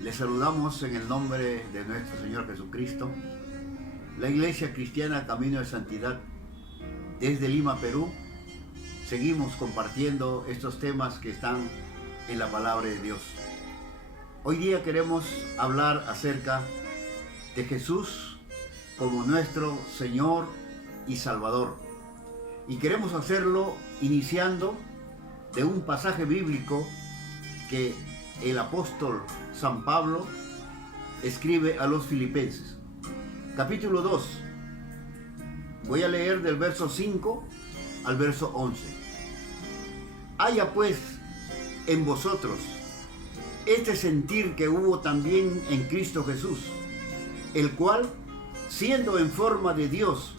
Les saludamos en el nombre de nuestro Señor Jesucristo, la Iglesia Cristiana Camino de Santidad. Desde Lima, Perú, seguimos compartiendo estos temas que están en la palabra de Dios. Hoy día queremos hablar acerca de Jesús como nuestro Señor y Salvador. Y queremos hacerlo iniciando de un pasaje bíblico que el apóstol San Pablo escribe a los Filipenses. Capítulo 2. Voy a leer del verso 5 al verso 11. Haya pues en vosotros este sentir que hubo también en Cristo Jesús, el cual, siendo en forma de Dios,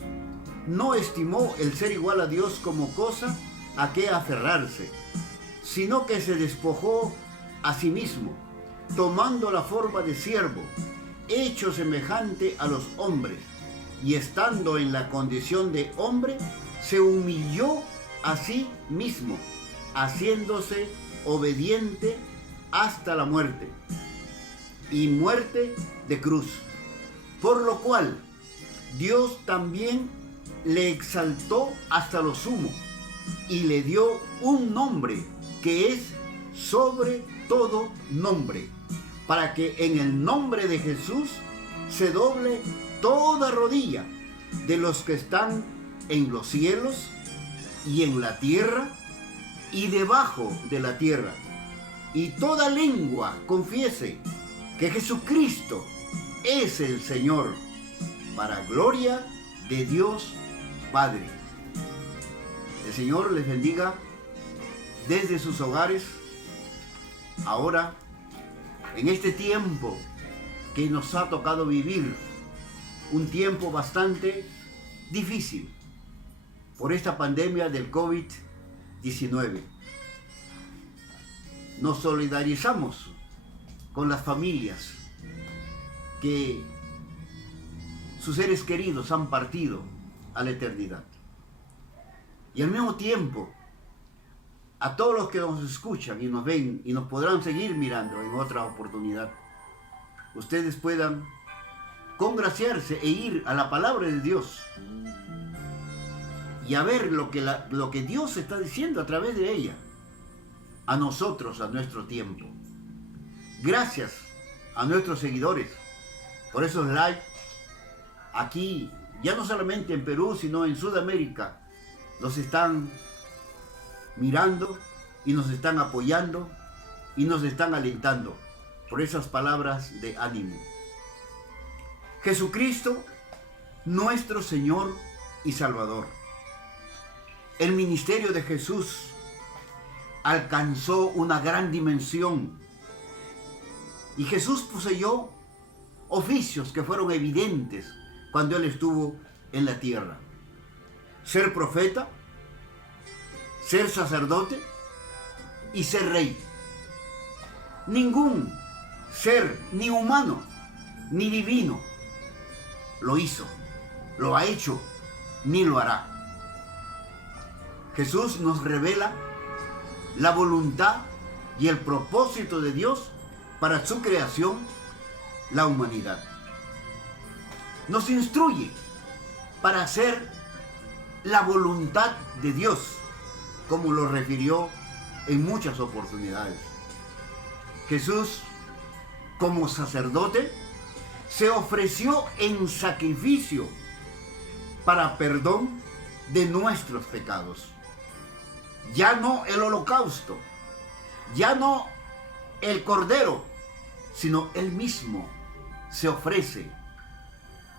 no estimó el ser igual a Dios como cosa a que aferrarse, sino que se despojó a sí mismo, tomando la forma de siervo, hecho semejante a los hombres, y estando en la condición de hombre, se humilló a sí mismo, haciéndose obediente hasta la muerte, y muerte de cruz. Por lo cual, Dios también le exaltó hasta lo sumo, y le dio un nombre que es sobre todo nombre, para que en el nombre de Jesús se doble toda rodilla de los que están en los cielos y en la tierra y debajo de la tierra, y toda lengua confiese que Jesucristo es el Señor, para gloria de Dios Padre. El Señor les bendiga desde sus hogares. Ahora, en este tiempo que nos ha tocado vivir, un tiempo bastante difícil por esta pandemia del COVID-19, nos solidarizamos con las familias que sus seres queridos han partido a la eternidad. Y al mismo tiempo, a todos los que nos escuchan y nos ven y nos podrán seguir mirando en otra oportunidad, ustedes puedan congraciarse e ir a la palabra de Dios y a ver lo que Dios está diciendo a través de ella a nosotros, a nuestro tiempo. Gracias a nuestros seguidores por esos likes aquí, ya no solamente en Perú, sino en Sudamérica. Nos están mirando y nos están apoyando y nos están alentando por esas palabras de ánimo. Jesucristo, nuestro Señor y Salvador. El ministerio de Jesús alcanzó una gran dimensión y Jesús poseyó oficios que fueron evidentes cuando Él estuvo en la tierra. Ser profeta, ser sacerdote y ser rey. Ningún ser, ni humano, ni divino, lo hizo, lo ha hecho, ni lo hará. Jesús nos revela la voluntad y el propósito de Dios para su creación, la humanidad. Nos instruye para hacer la voluntad de Dios, como lo refirió en muchas oportunidades. Jesús, como sacerdote, se ofreció en sacrificio para perdón de nuestros pecados. Ya no el holocausto, ya no el cordero, sino Él mismo se ofrece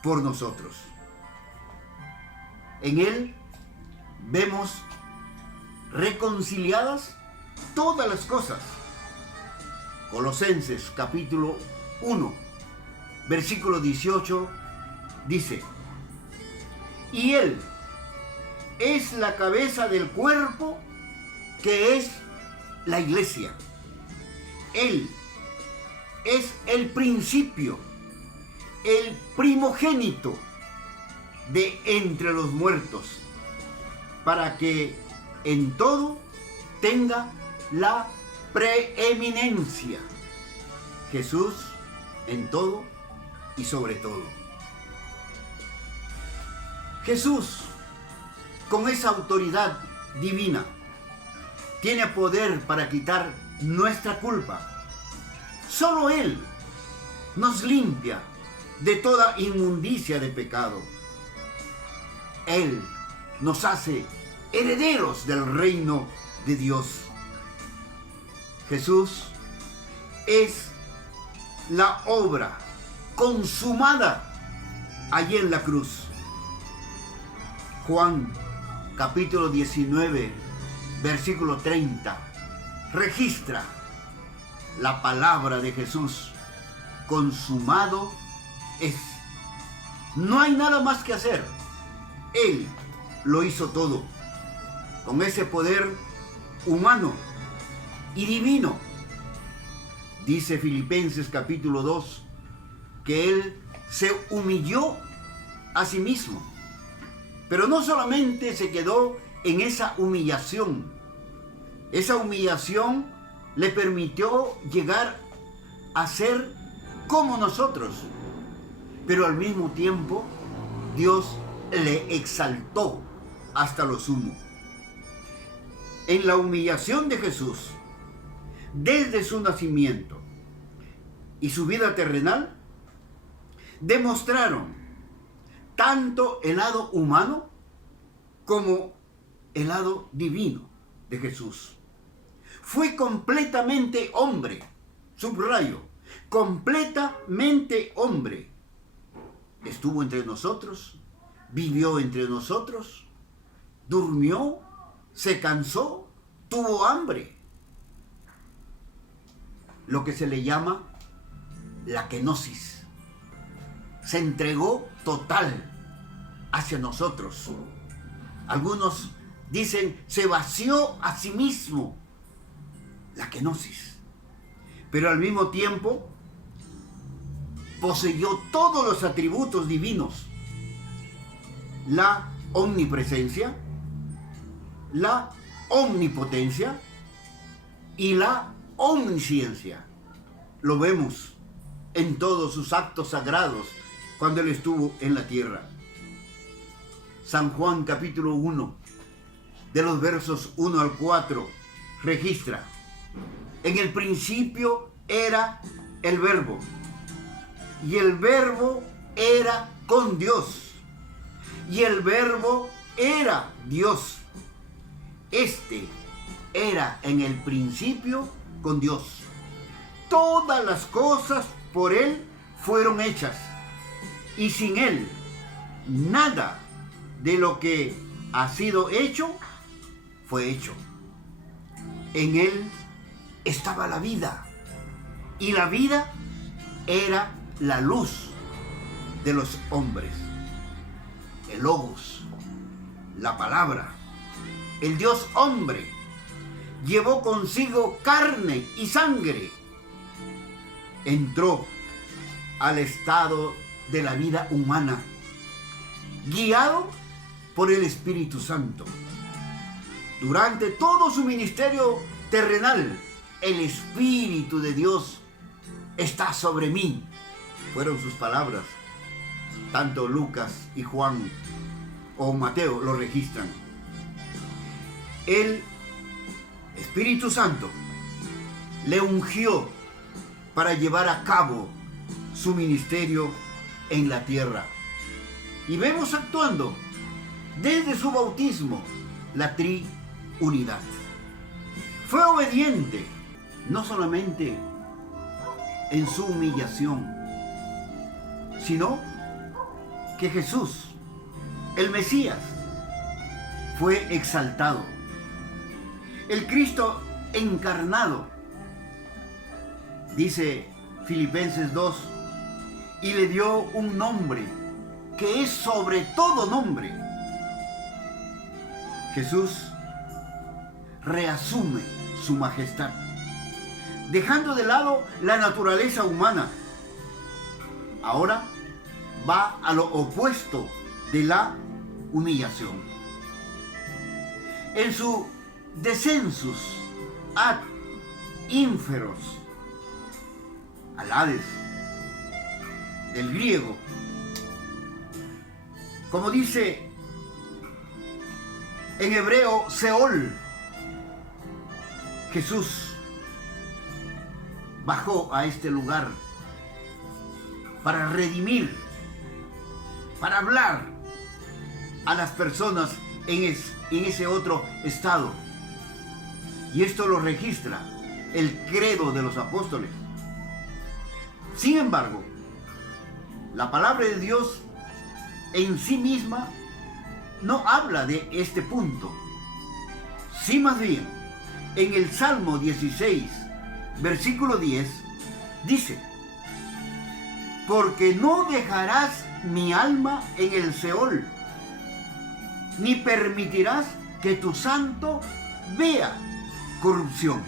por nosotros. En Él vemos reconciliadas todas las cosas. Colosenses capítulo 1, versículo 18 dice: y Él es la cabeza del cuerpo, que es la iglesia. Él es el principio, el primogénito de entre los muertos, para que en todo tenga la preeminencia. Jesús en todo y sobre todo. Jesús, con esa autoridad divina, tiene poder para quitar nuestra culpa. Solo Él nos limpia de toda inmundicia de pecado. Él nos hace herederos del reino de Dios. Jesús es la obra consumada allí en la cruz. Juan capítulo 19, versículo 30, registra la palabra de Jesús: consumado es. No hay nada más que hacer. Él lo hizo todo, con ese poder humano y divino. Dice Filipenses capítulo 2 que Él se humilló a sí mismo. Pero no solamente se quedó en esa humillación. Esa humillación le permitió llegar a ser como nosotros. Pero al mismo tiempo, Dios le exaltó hasta lo sumo. En la humillación de Jesús, desde su nacimiento y su vida terrenal, demostraron tanto el lado humano como el lado divino de Jesús. Fue completamente hombre, subrayo, completamente hombre. Estuvo entre nosotros, vivió entre nosotros, durmió, se cansó, tuvo hambre. Lo que se le llama la kenosis. Se entregó total hacia nosotros. Algunos dicen, se vació a sí mismo. La kenosis. Pero al mismo tiempo, poseyó todos los atributos divinos. La omnipresencia, la omnipotencia y la omnisciencia. Lo vemos en todos sus actos sagrados cuando Él estuvo en la tierra. San Juan capítulo 1, de los versos 1 al 4, registra: en el principio era el Verbo, y el Verbo era con Dios, y el Verbo era Dios. Este era en el principio con Dios. Todas las cosas por Él fueron hechas, y sin Él nada de lo que ha sido hecho fue hecho. En Él estaba la vida, y la vida era la luz de los hombres. El Logos, la palabra, el Dios hombre, llevó consigo carne y sangre. Entró al estado de la vida humana, guiado por el Espíritu Santo. Durante todo su ministerio terrenal, el Espíritu de Dios está sobre mí. Fueron sus palabras. Tanto Lucas y Juan o Mateo lo registran. El Espíritu Santo le ungió para llevar a cabo su ministerio en la tierra. Y vemos actuando desde su bautismo la triunidad. Fue obediente, no solamente en su humillación, sino que Jesús, el Mesías, fue exaltado. El Cristo encarnado, dice Filipenses 2, y le dio un nombre que es sobre todo nombre. Jesús reasume su majestad, dejando de lado la naturaleza humana. Ahora va a lo opuesto de la humillación. En su descensus ad inferos, al Hades, del griego. Como dice en hebreo, Seol. Jesús bajó a este lugar para redimir, para hablar a las personas en ese otro estado. Y esto lo registra el credo de los apóstoles. Sin embargo, la palabra de Dios en sí misma no habla de este punto. Sí, más bien, en el Salmo 16, versículo 10, dice: porque no dejarás mi alma en el Seol, ni permitirás que tu santo vea corrupción.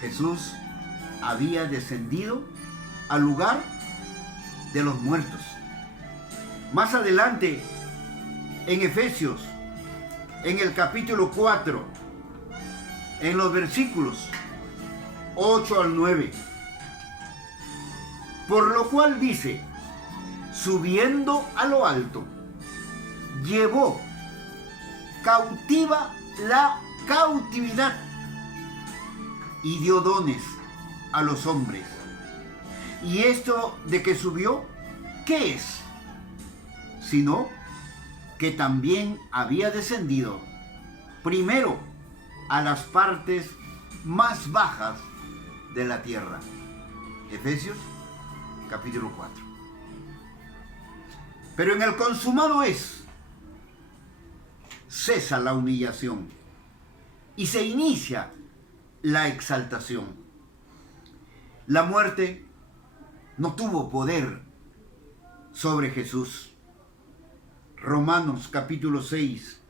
Jesús había descendido al lugar de los muertos. Más adelante, en Efesios, en el capítulo 4, en los versículos 8 al 9, por lo cual dice: subiendo a lo alto, llevó cautiva la cautividad y dio dones a los hombres. ¿Y esto de que subió, qué es? Sino que también había descendido primero a las partes más bajas de la tierra. Efesios capítulo 4. Pero en el consumado es, cesa la humillación y se inicia la exaltación. La muerte no tuvo poder sobre Jesús. Romanos capítulo 6,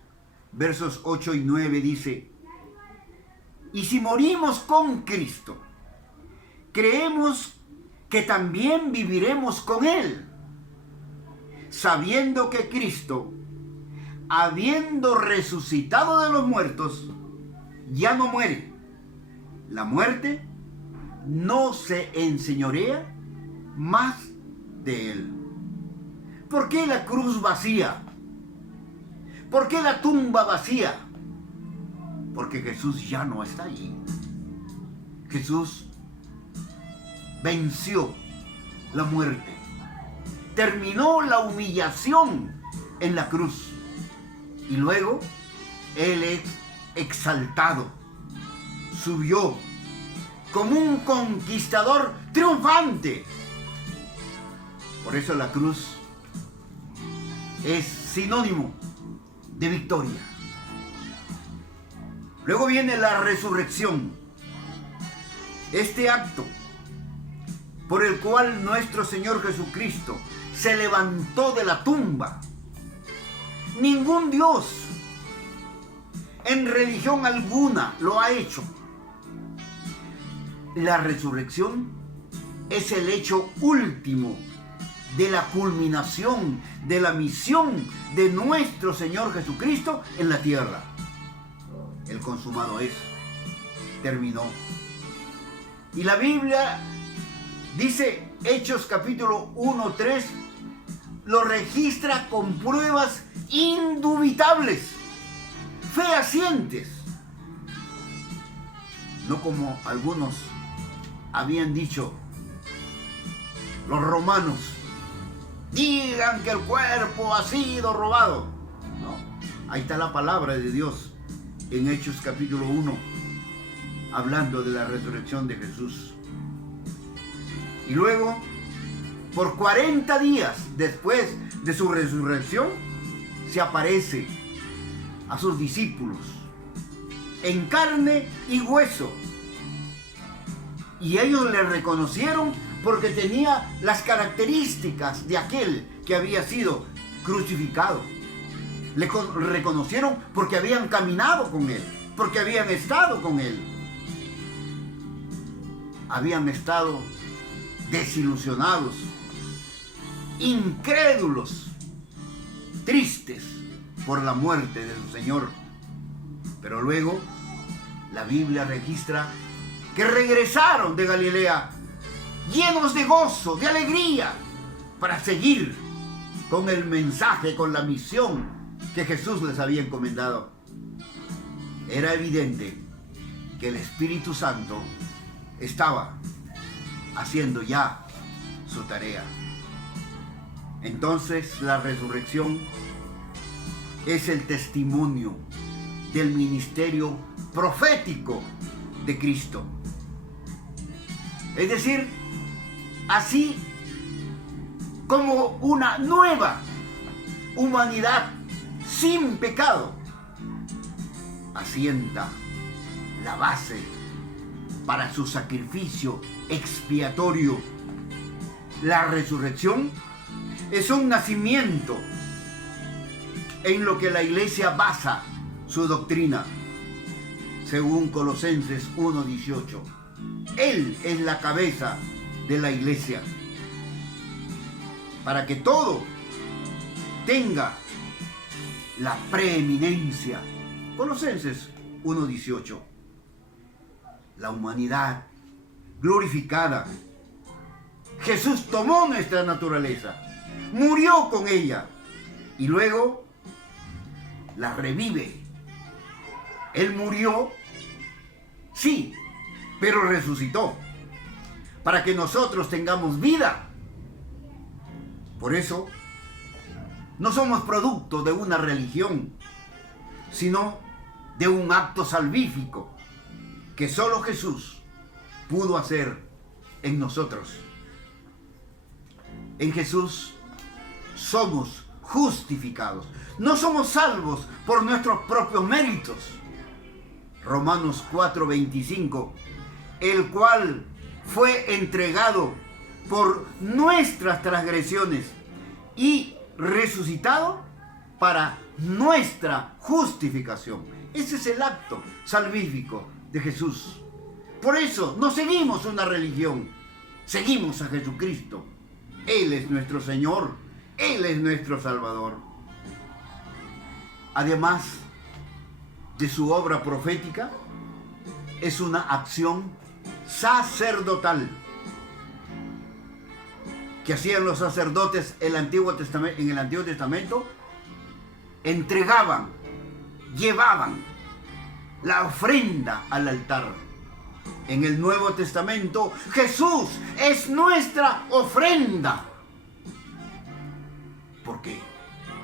versos 8 y 9 dice: y si morimos con Cristo, creemos que también viviremos con Él, sabiendo que Cristo, habiendo resucitado de los muertos, ya no muere. La muerte no se enseñorea más de Él. ¿Por qué la cruz vacía? ¿Por qué la tumba vacía? Porque Jesús ya no está allí. Jesús venció la muerte, terminó la humillación en la cruz, y luego Él es exaltado, subió como un conquistador triunfante. Por eso la cruz es sinónimo de victoria. Luego viene la resurrección, este acto por el cual nuestro Señor Jesucristo se levantó de la tumba. Ningún Dios en religión alguna lo ha hecho. La resurrección es el hecho último de la culminación de la misión de nuestro Señor Jesucristo en la tierra. El consumado es, terminó. Y la Biblia dice, Hechos capítulo 1, 3, lo registra con pruebas indubitables, fehacientes. No como algunos habían dicho, los romanos, digan que el cuerpo ha sido robado. No, ahí está la palabra de Dios en Hechos capítulo 1, hablando de la resurrección de Jesús. Y luego, por 40 días después de su resurrección, se aparece a sus discípulos en carne y hueso. Y ellos le reconocieron porque tenía las características de aquel que había sido crucificado. Le reconocieron porque habían caminado con él, porque habían estado con él. Habían estado desilusionados, incrédulos, tristes por la muerte de su Señor. Pero luego la Biblia registra que regresaron de Galilea llenos de gozo, de alegría, para seguir con el mensaje, con la misión que Jesús les había encomendado. Era evidente que el Espíritu Santo estaba haciendo ya su tarea. Entonces la resurrección es el testimonio del ministerio profético de Cristo. Es decir, así como una nueva humanidad sin pecado asienta la base para su sacrificio expiatorio. La resurrección es un nacimiento en lo que la Iglesia basa su doctrina, según Colosenses 1:18. Él es la cabeza de la Iglesia, para que todo tenga la preeminencia. Colosenses 1:18. La humanidad glorificada. Jesús tomó nuestra naturaleza, murió con ella y luego la revive. Él murió, sí, pero resucitó para que nosotros tengamos vida. Por eso, no somos producto de una religión, sino de un acto salvífico que solo Jesús pudo hacer en nosotros. En Jesús somos justificados. No somos salvos por nuestros propios méritos. Romanos 4:25, el cual fue entregado por nuestras transgresiones y resucitado para nuestra justificación. Ese es el acto salvífico de Jesús. Por eso no seguimos una religión, seguimos a Jesucristo. Él es nuestro Señor, Él es nuestro Salvador. Además de su obra profética, es una acción sacerdotal que hacían los sacerdotes en el Antiguo Testamento. Entregaban, llevaban la ofrenda al altar. En el Nuevo Testamento, Jesús es nuestra ofrenda. ¿Por qué?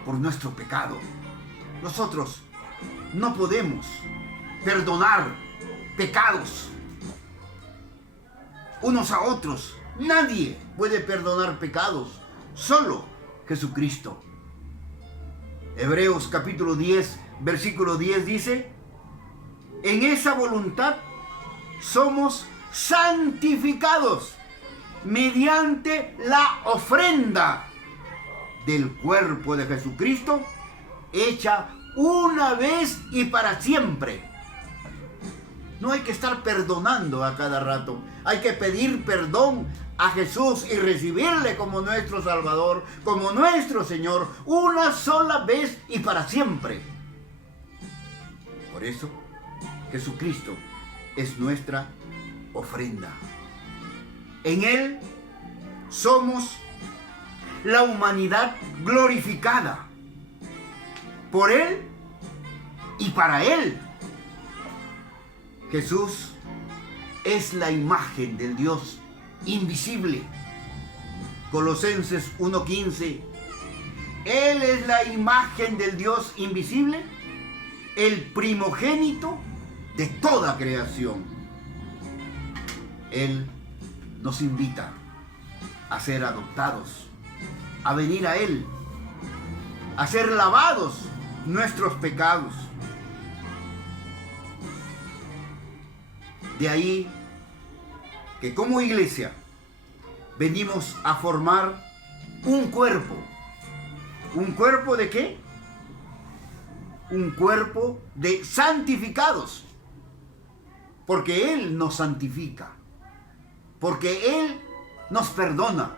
Por nuestro pecado. Nosotros no podemos perdonar pecados unos a otros. Nadie puede perdonar pecados, solo Jesucristo. Hebreos capítulo 10, versículo 10 dice: en esa voluntad somos santificados mediante la ofrenda del cuerpo de Jesucristo, hecha una vez y para siempre. No hay que estar perdonando a cada rato. Hay que pedir perdón a Jesús y recibirle como nuestro Salvador, como nuestro Señor, una sola vez y para siempre. Por eso, Jesucristo es nuestra ofrenda. En Él somos la humanidad glorificada. Por Él y para Él. Jesús es la imagen del Dios invisible. Colosenses 1:15. Él es la imagen del Dios invisible, el primogénito de toda creación. Él nos invita a ser adoptados, a venir a Él, a ser lavados nuestros pecados. De ahí que como iglesia venimos a formar un cuerpo. ¿Un cuerpo de qué? Un cuerpo de santificados. Porque Él nos santifica. Porque Él nos perdona.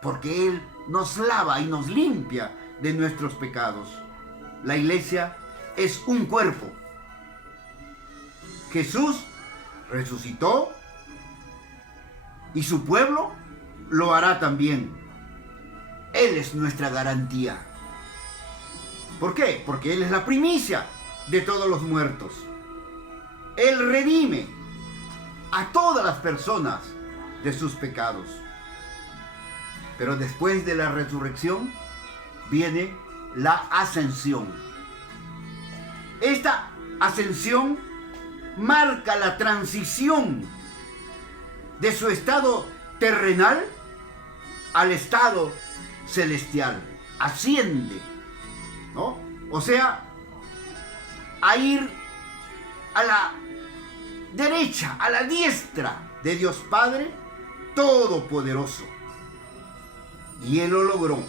Porque Él nos lava y nos limpia de nuestros pecados. La iglesia es un cuerpo. Jesús resucitó y su pueblo lo hará también. Él es nuestra garantía. ¿Por qué? Porque Él es la primicia de todos los muertos. Él redime a todas las personas de sus pecados. Pero después de la resurrección viene la ascensión. Esta ascensión marca la transición de su estado terrenal al estado celestial. Asciende, ¿no? O sea, a ir a la derecha, a la diestra de Dios Padre Todopoderoso. Y Él lo logró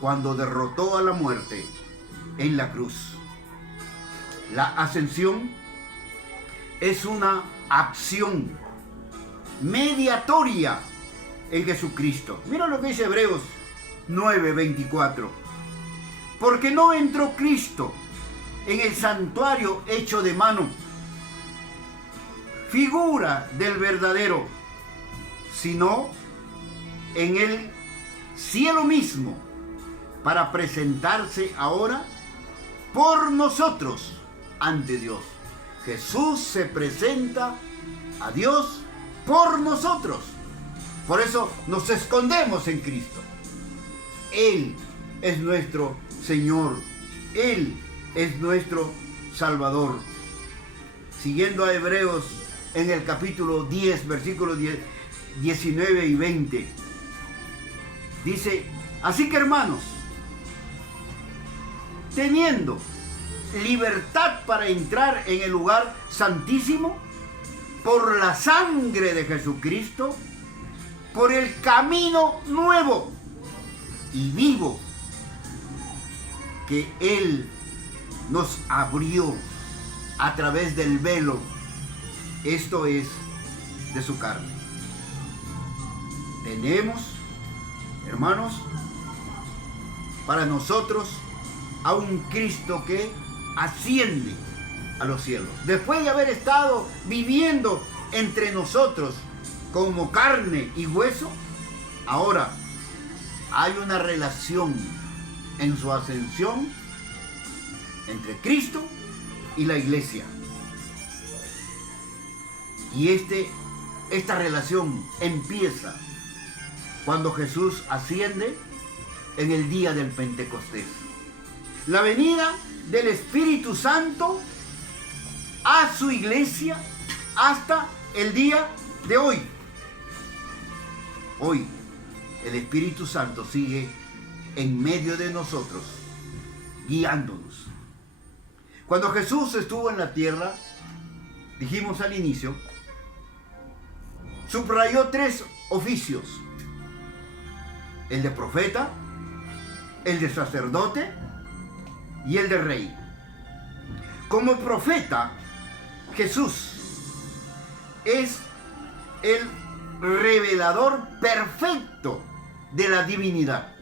cuando derrotó a la muerte en la cruz. La ascensión es una acción mediatoria en Jesucristo. Mira lo que dice Hebreos 9:24. Porque no entró Cristo en el santuario hecho de mano, figura del verdadero, sino en el cielo mismo, para presentarse ahora por nosotros ante Dios. Jesús se presenta a Dios por nosotros. Por eso nos escondemos en Cristo. Él es nuestro Señor. Él es nuestro Salvador. Siguiendo a Hebreos en el capítulo 10, versículos 19 y 20. Dice, así que hermanos, teniendo libertad para entrar en el lugar santísimo, por la sangre de Jesucristo, por el camino nuevo y vivo que Él nos abrió a través del velo, esto es, de su carne. Tenemos, hermanos, para nosotros a un Cristo que asciende a los cielos. Después de haber estado viviendo entre nosotros como carne y hueso, ahora hay una relación en su ascensión entre Cristo y la iglesia. Y esta relación empieza cuando Jesús asciende en el día del Pentecostés. La venida del Espíritu Santo a su iglesia hasta el día de hoy. Hoy el Espíritu Santo sigue en medio de nosotros, guiándonos. Cuando Jesús estuvo en la tierra, dijimos al inicio, subrayó 3 oficios: el de profeta, el de sacerdote y el de rey. Como profeta, Jesús es el revelador perfecto de la divinidad.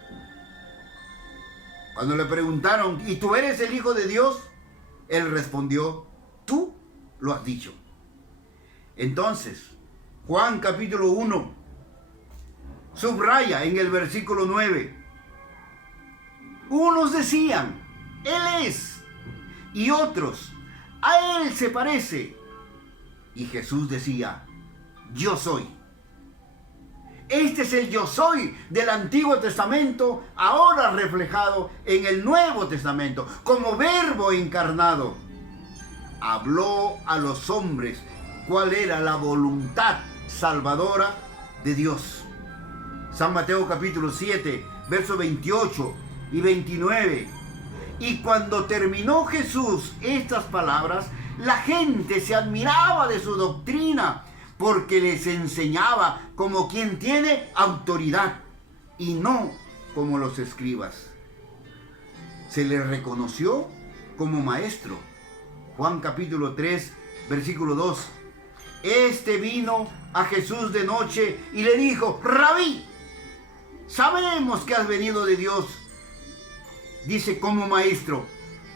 Cuando le preguntaron, ¿y tú eres el Hijo de Dios?, Él respondió, tú lo has dicho. Entonces, Juan capítulo 1 subraya en el versículo 9, unos decían, Él es, y otros, a Él se parece. Y Jesús decía, yo soy. Este es el yo soy del Antiguo Testamento, ahora reflejado en el Nuevo Testamento, como verbo encarnado. Habló a los hombres cuál era la voluntad salvadora de Dios. San Mateo capítulo 7, versos 28 y 29. Y cuando terminó Jesús estas palabras, la gente se admiraba de su doctrina, porque les enseñaba como quien tiene autoridad y no como los escribas. Se le reconoció como maestro. Juan capítulo 3, versículo 2. Este vino a Jesús de noche y le dijo, Rabí, sabemos que has venido de Dios. Dice como maestro,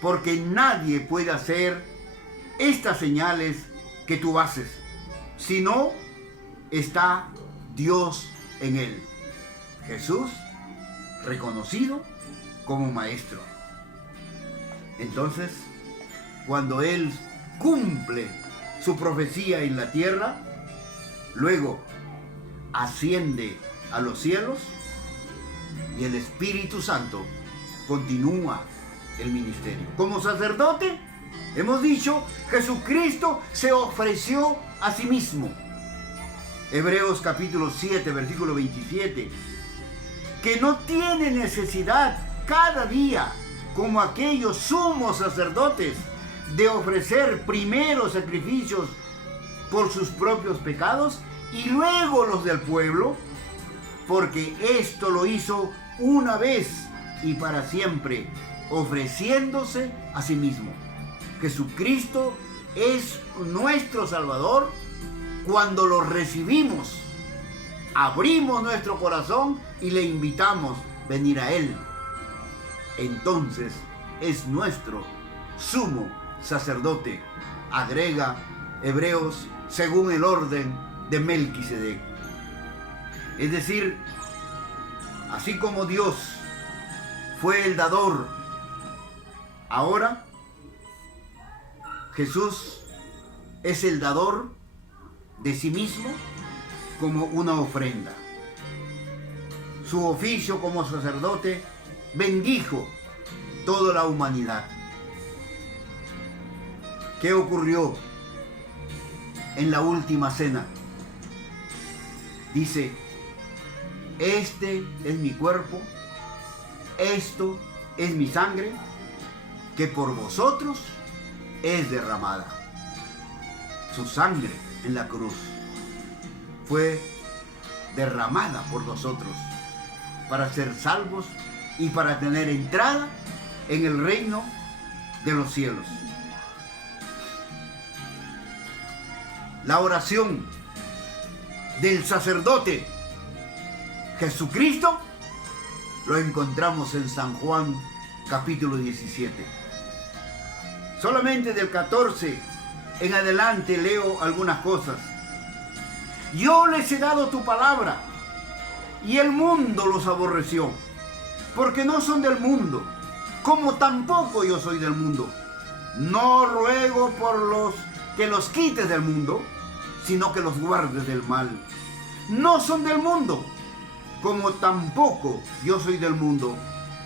porque nadie puede hacer estas señales que tú haces, si no está Dios en él. Jesús reconocido como maestro. Entonces, cuando él cumple su profecía en la tierra, luego asciende a los cielos y el Espíritu Santo continúa el ministerio. Como sacerdote, hemos dicho, Jesucristo se ofreció a sí mismo. Hebreos capítulo 7, versículo 27, que no tiene necesidad cada día, como aquellos sumos sacerdotes, de ofrecer primero sacrificios por sus propios pecados y luego los del pueblo, porque esto lo hizo una vez y para siempre, ofreciéndose a sí mismo. Jesucristo es nuestro Salvador cuando lo recibimos, abrimos nuestro corazón y le invitamos a venir a Él. Entonces es nuestro sumo sacerdote, agrega Hebreos, según el orden de Melquisedec. Es decir, así como Dios fue el dador, ahora Jesús es el dador de sí mismo como una ofrenda. Su oficio como sacerdote bendijo toda la humanidad. ¿Qué ocurrió en la última cena? Dice, este es mi cuerpo, esto es mi sangre, que por vosotros es derramada. Su sangre en la cruz fue derramada por nosotros para ser salvos y para tener entrada en el reino de los cielos. La oración del sacerdote Jesucristo lo encontramos en San Juan capítulo 17. Solamente del 14 en adelante leo algunas cosas. Yo les he dado tu palabra y el mundo los aborreció, porque no son del mundo, como tampoco yo soy del mundo. No ruego por los que los quites del mundo, sino que los guardes del mal. No son del mundo, como tampoco yo soy del mundo.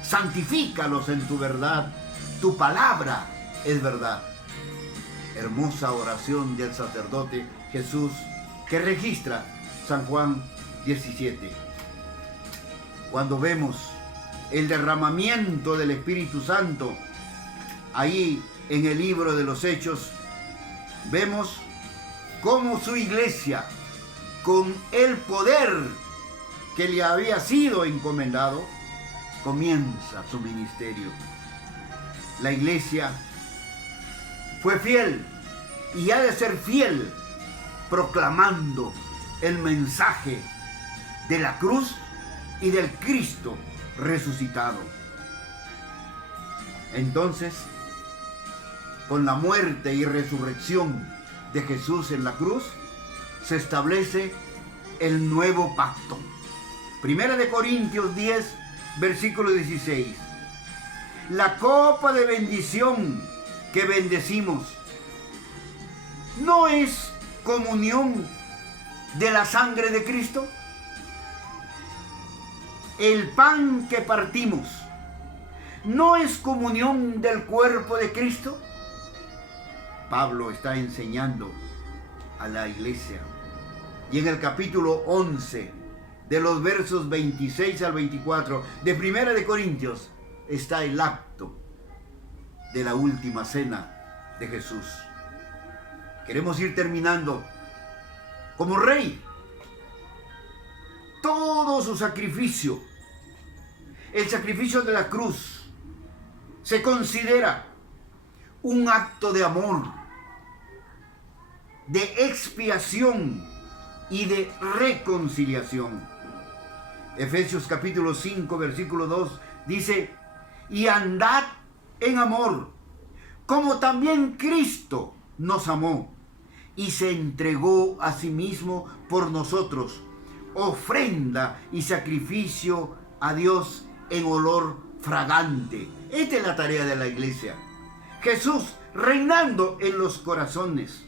Santifícalos en tu verdad, tu palabra es verdad. Hermosa oración del sacerdote Jesús que registra San Juan 17. Cuando vemos el derramamiento del Espíritu Santo ahí en el libro de los Hechos, vemos cómo su iglesia, con el poder que le había sido encomendado, comienza su ministerio. La iglesia fue fiel y ha de ser fiel, proclamando el mensaje de la cruz y del Cristo resucitado. Entonces, con la muerte y resurrección de Jesús en la cruz, se establece el nuevo pacto. Primera de Corintios 10, versículo 16. La copa de bendición que bendecimos no es comunión de la sangre de Cristo. El pan que partimos no es comunión del cuerpo de Cristo. Pablo está enseñando a la iglesia. Y en el capítulo 11, de los versos 26 al 24 de Primera de Corintios, está el acto de la última cena de Jesús. Queremos ir terminando. Como rey, todo su sacrificio, el sacrificio de la cruz, se considera un acto de amor, de expiación y de reconciliación. Efesios capítulo 5, versículo 2 dice, y andad en amor, como también Cristo nos amó y se entregó a sí mismo por nosotros, ofrenda y sacrificio a Dios en olor fragante. Esta es la tarea de la iglesia. Jesús reinando en los corazones,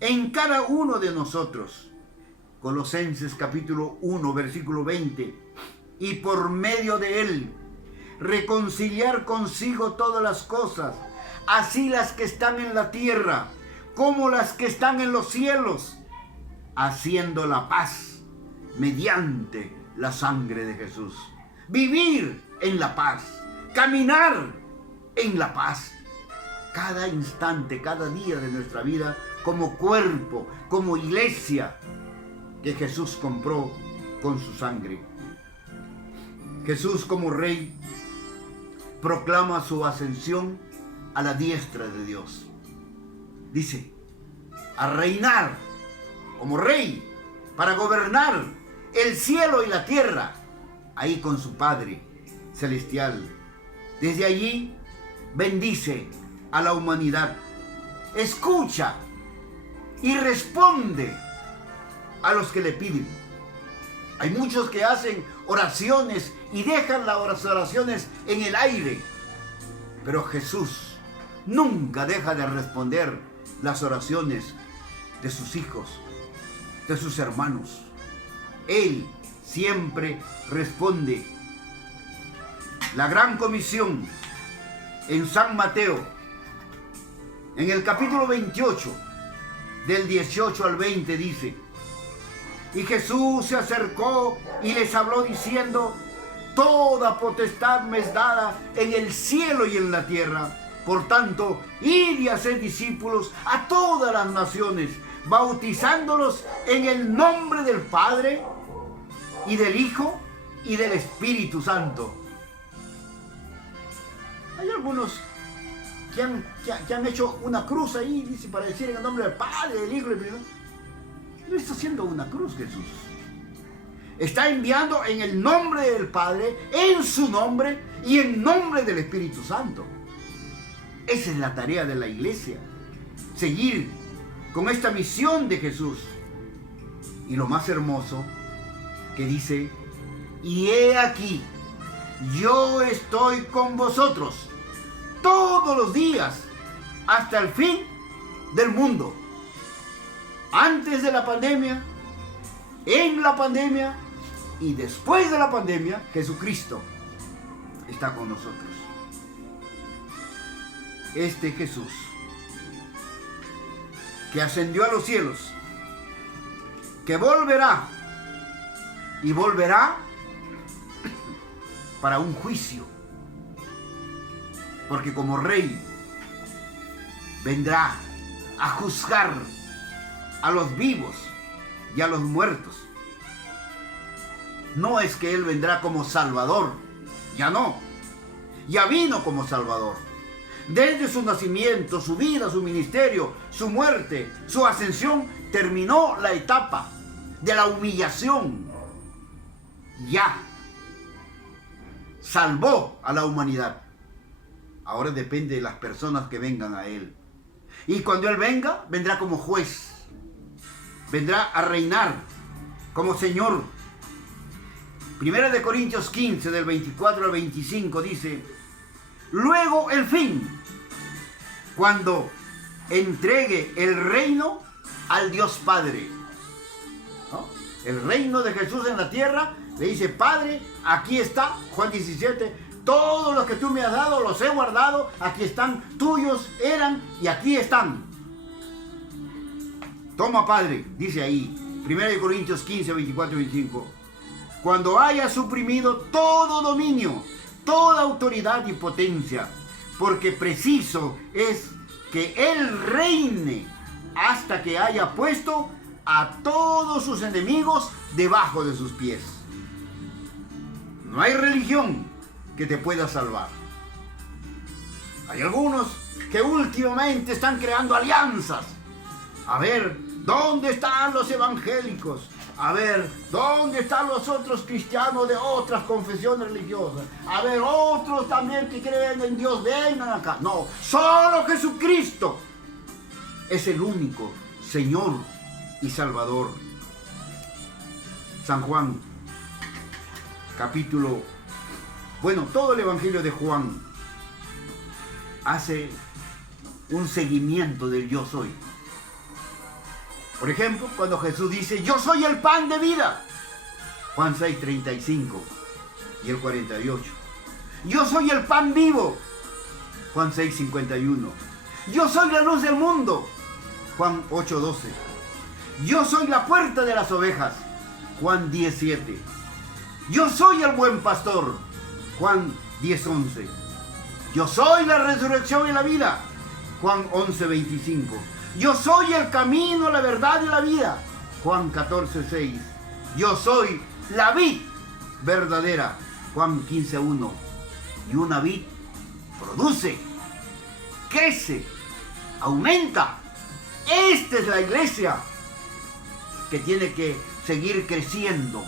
en cada uno de nosotros. Colosenses capítulo 1, versículo 20. Y por medio de él, reconciliar consigo todas las cosas, así las que están en la tierra, como las que están en los cielos, haciendo la paz mediante la sangre de Jesús. Vivir en la paz, caminar en la paz, cada instante, cada día de nuestra vida, como cuerpo, como iglesia que Jesús compró con su sangre. Jesús como Rey proclama su ascensión a la diestra de Dios. Dice, a reinar como Rey, para gobernar el cielo y la tierra, ahí con su Padre celestial. Desde allí bendice a la humanidad, escucha y responde a los que le piden. Hay muchos que hacen oraciones y dejan las oraciones en el aire, pero Jesús nunca deja de responder las oraciones de sus hijos, de sus hermanos. Él siempre responde. La gran comisión en San Mateo, en el capítulo 28, del 18 al 20, dice: y Jesús se acercó y les habló diciendo: toda potestad me es dada en el cielo y en la tierra. Por tanto, id y haced discípulos a todas las naciones, bautizándolos en el nombre del Padre y del Hijo y del Espíritu Santo. Hay algunos que han hecho una cruz ahí, dice, para decir en el nombre del Padre, del Hijo y del Espíritu Santo. No está haciendo una cruz Jesús. Está enviando en el nombre del Padre, en su nombre y en nombre del Espíritu Santo. Esa es la tarea de la iglesia. Seguir con esta misión de Jesús. Y lo más hermoso que dice: y he aquí, yo estoy con vosotros todos los días hasta el fin del mundo. Antes de la pandemia, en la pandemia y después de la pandemia, Jesucristo está con nosotros. Este Jesús que ascendió a los cielos, que volverá y volverá para un juicio, porque como Rey vendrá a juzgar a los vivos y a los muertos. No es que Él vendrá como Salvador, ya no, ya vino como Salvador. Desde su nacimiento, su vida, su ministerio, su muerte, su ascensión, terminó la etapa de la humillación. Ya salvó a la humanidad. Ahora depende de las personas que vengan a Él. Y cuando Él venga, vendrá como juez. Vendrá a reinar como Señor. Primera de Corintios 15, del 24 al 25, dice: luego el fin, cuando entregue el reino al Dios Padre. ¿No? El reino de Jesús en la tierra, le dice: Padre, aquí está, Juan 17, todos los que tú me has dado los he guardado, aquí están, tuyos eran y aquí están. Toma, Padre, dice ahí, 1 Corintios 15, 24 y 25. Cuando haya suprimido todo dominio, toda autoridad y potencia, porque preciso es que Él reine hasta que haya puesto a todos sus enemigos debajo de sus pies. No hay religión que te pueda salvar. Hay algunos que últimamente están creando alianzas. A ver, ¿dónde están los evangélicos? A ver, ¿dónde están los otros cristianos de otras confesiones religiosas? A ver, otros también que creen en Dios, vengan acá. No, solo Jesucristo es el único Señor y Salvador. San Juan, todo el Evangelio de Juan hace un seguimiento del yo soy. Por ejemplo, cuando Jesús dice, yo soy el pan de vida, Juan 6:35 y el 48. Yo soy el pan vivo, Juan 6:51. Yo soy la luz del mundo, Juan 8:12. Yo soy la puerta de las ovejas, Juan 10:7. Yo soy el buen pastor, Juan 10:11. Yo soy la resurrección y la vida, Juan 11:25. Yo soy el camino, la verdad y la vida, Juan 14:6. Yo soy la vid verdadera, Juan 15:1. Y una vid produce, crece, aumenta. Esta es la iglesia que tiene que seguir creciendo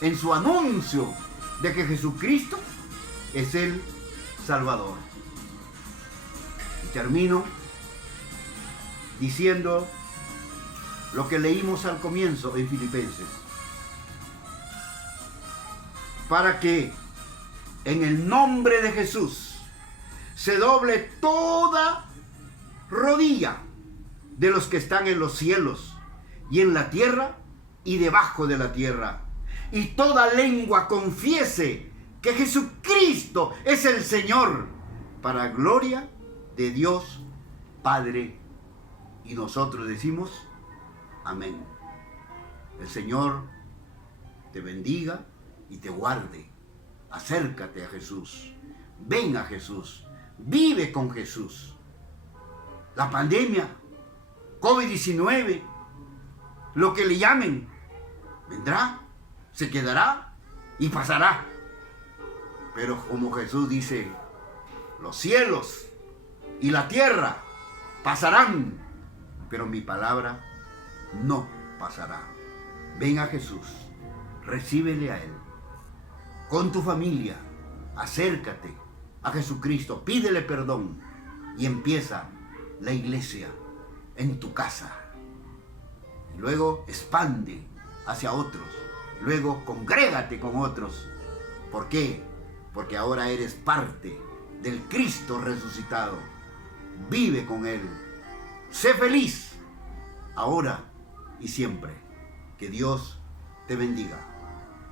en su anuncio de que Jesucristo es el Salvador. Y termino diciendo lo que leímos al comienzo en Filipenses. Para que en el nombre de Jesús se doble toda rodilla de los que están en los cielos y en la tierra y debajo de la tierra, y toda lengua confiese que Jesucristo es el Señor, para gloria de Dios Padre. Y nosotros decimos amén. El Señor te bendiga y te guarde. Acércate a Jesús. Ven a Jesús. Vive con Jesús. La pandemia, COVID-19, lo que le llamen, vendrá, se quedará y pasará. Pero como Jesús dice, los cielos y la tierra pasarán, pero mi palabra no pasará. Ven a Jesús, recíbele a Él. Con tu familia, acércate a Jesucristo, pídele perdón y empieza la iglesia en tu casa. Y luego expande hacia otros. Luego congrégate con otros. ¿Por qué? Porque ahora eres parte del Cristo resucitado. Vive con Él. Sé feliz, ahora y siempre. Que Dios te bendiga.